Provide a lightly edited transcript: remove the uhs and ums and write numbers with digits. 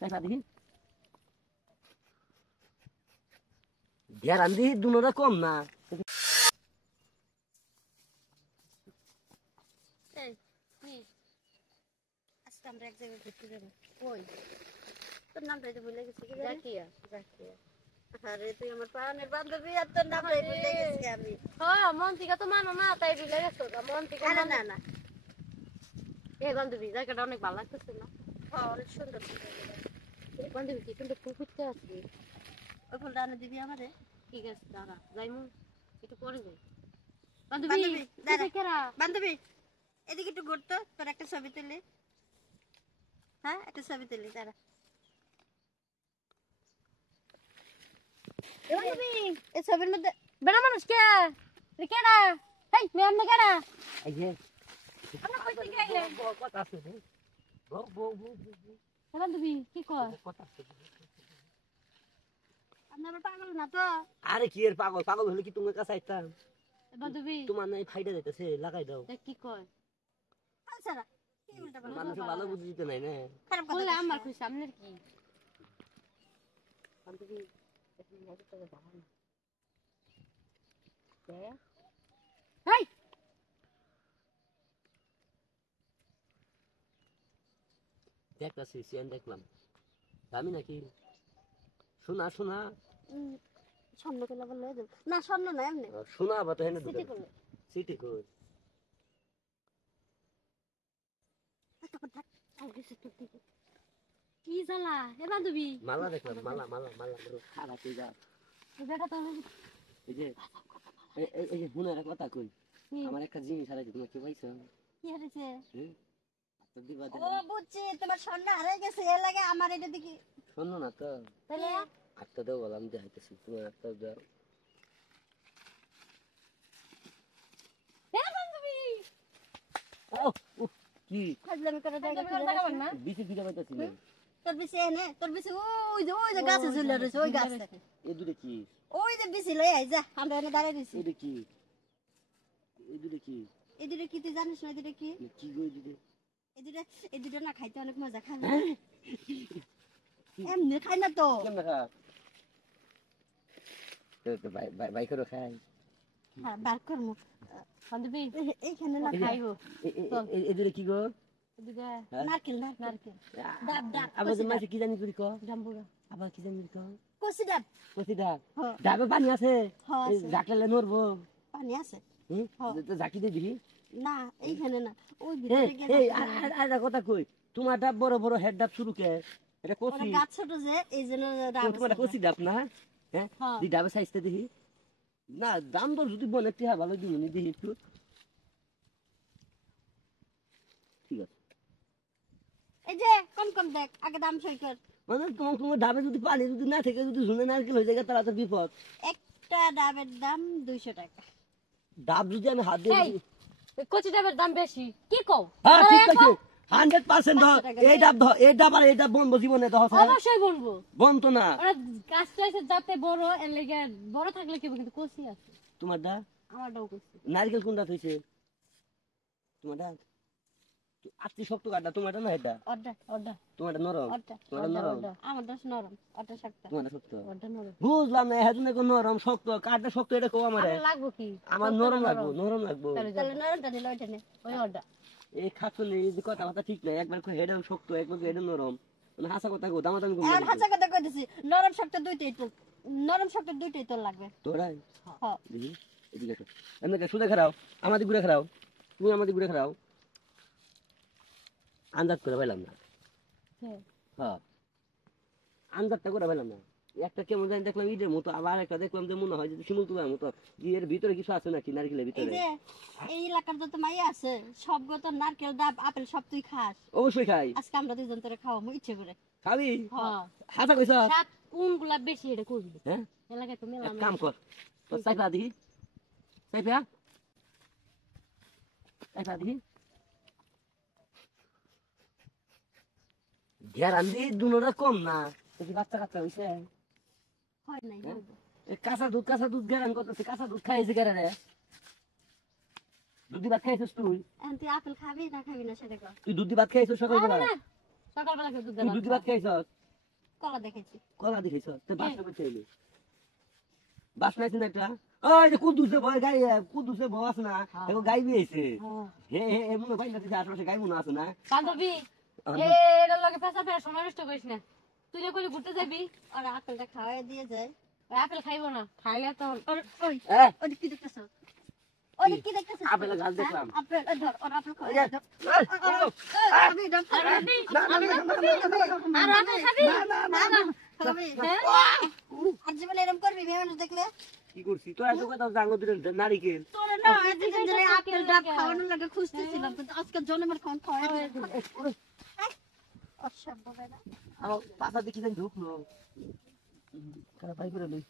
চাইপা দেখি ঘেরান দিহি দুনোটা কম না আজকে আমরা এক জায়গায় ঘুরতে যাবো। কই? তোর নামটাই তো ভুলে গেছি। জাকিয়া। আরে তুই আমার প্রাণের বান্ধবী আর তোর নামটাই ভুলে গেছি আমি। হ্যাঁ মন্ত্রিকা তো মানো না তাই ভুলে গেছো। মন্ত্রিকা না এই বান্ধবী জায়গাটা অনেক ভালো লাগতেছে না? হ্যাঁ অনেক সুন্দর। বান্ধবী কি কিন্তু ফুল ফুটতে আসবে। ওই ফুলটা আনে দিবি আমারে? ঠিক আছে দাঁড়া যাইমু একটু পরে যাই। বান্ধবী দাঁড়া বান্ধবী এদিকে একটু ঘুরতো তোর একটা ছবি তুলি। হ্যাঁ একটা ছবি তুলি দাঁড়া। এই ছবির মধ্যে বেড়া মানুষ কে কেডা হেই ম্যাম না কেডা এই যে আমরা কই থেকে আইলে কথা আছে রে বউ বান্ধবী কি কর কথা আছে আমরা পাগল না তো? আরে কি এর পাগল হলে কি তোমার কাছে আইতাম বান্ধবী তোমার নাই ফাইডা যাইতেছে লাগাই দাও দেখ কি কয় আচ্ছা কি উল্টা পাল্টা মানুষ ভালো বুঝি দিতে নাই না খারাপ কথা বলে আমার খুশি সামনের কি বান্ধবী একটু মজা করে বাহান হেই দেখতাছি সিয়ান দেখলাম আমি নাকি শোনা স্বর্ণ করলে বললে না স্বর্ণ না এমনি শোনা আবার তো হেনে সিটি করলে সিটি কই কি জ্বালা এ বান্ধবী মালা দেখলাম মালা খারাপ হয়ে যা বেটা তো এই যে এই যে হুনার কথা কই আমার একটা জিনিস হারাইছে তোমার কি পাইছো কি হয়েছে? তো দিবা ও বুঝছি তোমার স্বর্ণ হারিয়ে গেছে এর লাগে আমার এটা দেখি শোনো না তো তাহলে আটটা দাও বললাম যে হাইতেছি তোমার আটটা দাও এ বান্ধবী ও উফ কি ফাজলামি করে জায়গা দেখাবেন না বিসি দিতে পাইতাছি না তোর বিছে এনে তোর বিছে ওই যে গাছে ঝুলে রয়েছে ওই গাছে এই দুটো কি ওই যে বিছি লই আই যা আমরা এনে দাঁড়াই দিছি এই কি এই দুটো কি এদিকে কি তুই জানিস না এদিকে কি কি গই দুটো এদিকে না খাইতে অনেক মজা খাবে এমনি খাই না তো কেমন খা তো বাই করে খাই হ্যাঁ বার করমু বান্ধবী এইখানে না খাইবো এই দুটো কি গো এদিকে নারকেল ডাব আবার যে মাঝে কি জানি করি ক জাম্বুরা আবার কি জানি ক কচি ডাব কতি দা হ্যাঁ ডাবে পানি আছে হ্যাঁ আছে। জাকলে নরবো পানি আছে তো জাকি দে দিবি না এইখানে না ওই এই ভিতরে গেলে এই আর কথা কই তোমার ডাব বড় হেড ডাব শুরু কে এটা ওরা কচি গাছ ছোট যে এই জন্য ডাব তোমার কচি ডাব না হ্যাঁ দি ডাবে সাইজটা দেখি না দাম দর যদি বলে টিহা ভালো দিন দেখি একটু ঠিক আছে এই যে কম দেখ আগে দাম সই কর মানে তোমার ডাবে যদি পানি যদি না থেকে যদি ঝুলে নারকেল হয়ে যায় তাহলে তো বিপদ একটা ডাবের দাম 200 টাকা ডাব যদি আমি হাত দিয়ে দিই কচি ডাবের দাম বেশি কি কও হ্যাঁ ঠিক আছে 100% ধর এই ডাব আর এই ডাব বন্ধ জীবনে ধর অবশ্যই বলবো বন্ধ না ওরা গাছ চাইছে যাতে বড় এর লাগে বড় থাকলে কি হবে কিন্তু কচি আছে তোমার দা আমারটাও কচি নারকেল কোনটা হইছে তোমার দা আত্মি শক্ত কাটা তোমারটা না এটা অর্ডা তোমারটা নরম তোমারটা নরম আমার দশ নরম ওটা শক্ত তোমারটা শক্ত অর্ডা নরম বুঝলাম না এখন কোন নরম শক্ত কাটা শক্ত এটা কো আমারে লাগবো কি আমার নরম লাগবো তাহলে নরমটা নিলে ওইটা নে ওই অর্ডা এই খাচ্ছলে এই যে কথা ঠিক না একবার কো হেডাও শক্ত একবার কো হেডাও নরম মানে হাসা কথা কো দামাদামি কো আর হাসা কথা কইতেছি নরম শক্ত দুইটাই তো লাগবে তোরাই হ্যাঁ দেখি এদিকে আসো এমনি সুদে খারাও আমাদের ঘুরে খারাও তুমি আমাদের ঘুরে খারাও আন্দাজ করে পাইলাম না হ্যাঁ আন্দাজটা করে পাইলাম না একটা কেমন জানি দেখলাম ইটের মতো আবার একটা দেখলাম যে মনে হয় যে শিমুল তুলার মতো এর ভিতরে কিছু আছে নাকি নারকেলের এই ভিতরে যে এই এলাকার যত মাইয়া আছে সবগত নারকেল ডাব আপেল সব তুই খাস অবশ্যই খাই আজকে আমরা দুজন তোরে খাওয়াবো ইচ্ছে করে খাবি হ্যাঁ হাসা কইছ সাত কোনগুলা বেশি এটা করবি হ্যাঁ এলাকায় তো মেলা এক কাম কর তো চাইপা দেখি চাইপা দেখি ঘেরান দিয়ে দুনোটা কম না বাচ্চা হয়েছে হয় নাই বলবো কাঁচা দুধ ঘেরান করতেছে কাঁচা দুধ খাইছে ঘেরানে দুধ ভাত খাইছিস তুই এখন তুই আপেল খাবি না খাবি না সেটা কর তুই দুধ ভাত খাইছিস সকালবেলা সকালবেলা খেয়ে দুধ তুই দুধ ভাত খাইছিস কলা দেখেছি কলা দেখিস তো বাসনা করতে চাইলে বাসনা আছে না একটা ওই যে কুদুসে ভয় গাই কুদুসে ভয় আছে না এগো গাই বিয়েছে হে হে এমন ভাই না যে আশেপাশে গাই মনে আছে না বান্ধবী এর লগে পেশা ফেরা সময় নষ্ট করিস না তুই যে করে ঘুরতে যাবি আর আপেলটা খাওয়াই দিয়ে যায় ওই আপেল খাইবো না খাইলে তো ওই এ ওই কি দেখতেছো ওই কি দেখতেছো আপেলের গাছ দেখলাম আপেল ধর ওর আপেল খাওয়া এই যে, আমি ডাব আর আপেল খাবি খাবি আর জীবনে এরকম করবি মেয়ে মানুষ দেখলে কি করছি তো এত কথা জাঙ্গো দিলে নারিকেল তোর না এতদিন ধরে আপেল ডাব খাওয়ানোর লাগে খুঁজতেছিলাম কিন্তু আজকে জন্মের খাওয়ান খাওয়াই অসভ্য বেটা আমার পাশা দেখি ঢুকলো খারাপ পাই করে লই